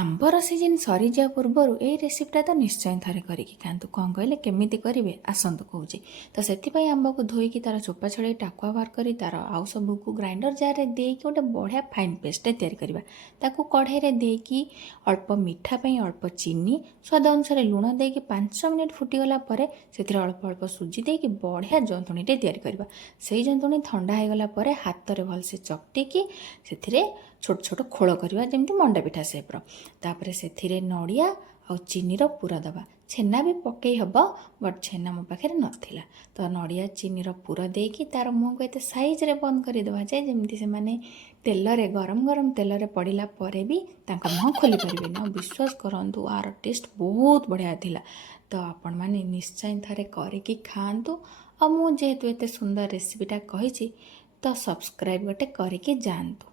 ଆମ୍ବର ସିଜିନ୍ ସରିଯିବା ପୂର୍ବରୁ ଏଇ ରେସିପିଟା ତ ନିଶ୍ଚୟ ଥରେ କରିକି ଖାଆନ୍ତୁ। କ'ଣ କହିଲେ କେମିତି କରିବେ ଆସନ୍ତୁ କହୁଛି। ତ ସେଥିପାଇଁ ଆମ୍ବକୁ ଧୋଇକି ତାର ଚୋପା ଛଡ଼େଇ ଟାକୁଆ ବାହାର କରି ତାର ଆଉ ସବୁକୁ ଗ୍ରାଇଣ୍ଡର ଜାରରେ ଦେଇକି ଗୋଟେ ବଢ଼ିଆ ଫାଇନ୍ ପେଷ୍ଟଟେ ତିଆରି କରିବା। ତାକୁ କଢ଼େଇରେ ଦେଇକି ଅଳ୍ପ ମିଠା ପାଇଁ ଅଳ୍ପ ଚିନି ସ୍ୱାଦ ଅନୁସାରେ ଲୁଣ ଦେଇକି 5 ମିନିଟ୍ ଫୁଟିଗଲା ପରେ ସେଥିରେ ଅଳ୍ପ ଅଳ୍ପ ସୁଜି ଦେଇକି ବଢ଼ିଆ ଜନ୍ତୁଣିଟେ ତିଆରି କରିବା। ସେଇ ଜନ୍ତୁଣି ଥଣ୍ଡା ହେଇଗଲା ପରେ ହାତରେ ଭଲସେ ଚକଟିକି ସେଥିରେ ଛୋଟ ଛୋଟ ଖୋଳ କରିବା ଯେମିତି ମଣ୍ଡା ପିଠା ସେପ୍ର। ତାପରେ ସେଥିରେ ନଡ଼ିଆ ଆଉ ଚିନିର ପୁର ଦେବା। ଛେନା ବି ପକେଇ ହେବ, ବଟ୍ ଛେନା ମୋ ପାଖରେ ନଥିଲା। ତ ନଡ଼ିଆ ଚିନିର ପୁର ଦେଇକି ତାର ମୁହଁକୁ ଏତେ ସାଇଜ୍ରେ ବନ୍ଦ କରିଦେବା ଯେ ଯେମିତି ସେମାନେ ତେଲରେ ଗରମ ଗରମ ତେଲରେ ପଡ଼ିଲା ପରେ ବି ତାଙ୍କ ମୁହଁ ଖୋଲି ପାରିବେନି। ଆଉ ବିଶ୍ୱାସ କରନ୍ତୁ ଆର ଟେଷ୍ଟ ବହୁତ ବଢ଼ିଆ ଥିଲା। ତ ଆପଣମାନେ ନିଶ୍ଚୟ ଥରେ କରିକି ଖାଆନ୍ତୁ। ଆଉ ମୁଁ ଯେହେତୁ ଏତେ ସୁନ୍ଦର ରେସିପିଟା କହିଛି ତ ସବସ୍କ୍ରାଇବ୍ ଗୋଟେ କରିକି ଯାଆନ୍ତୁ।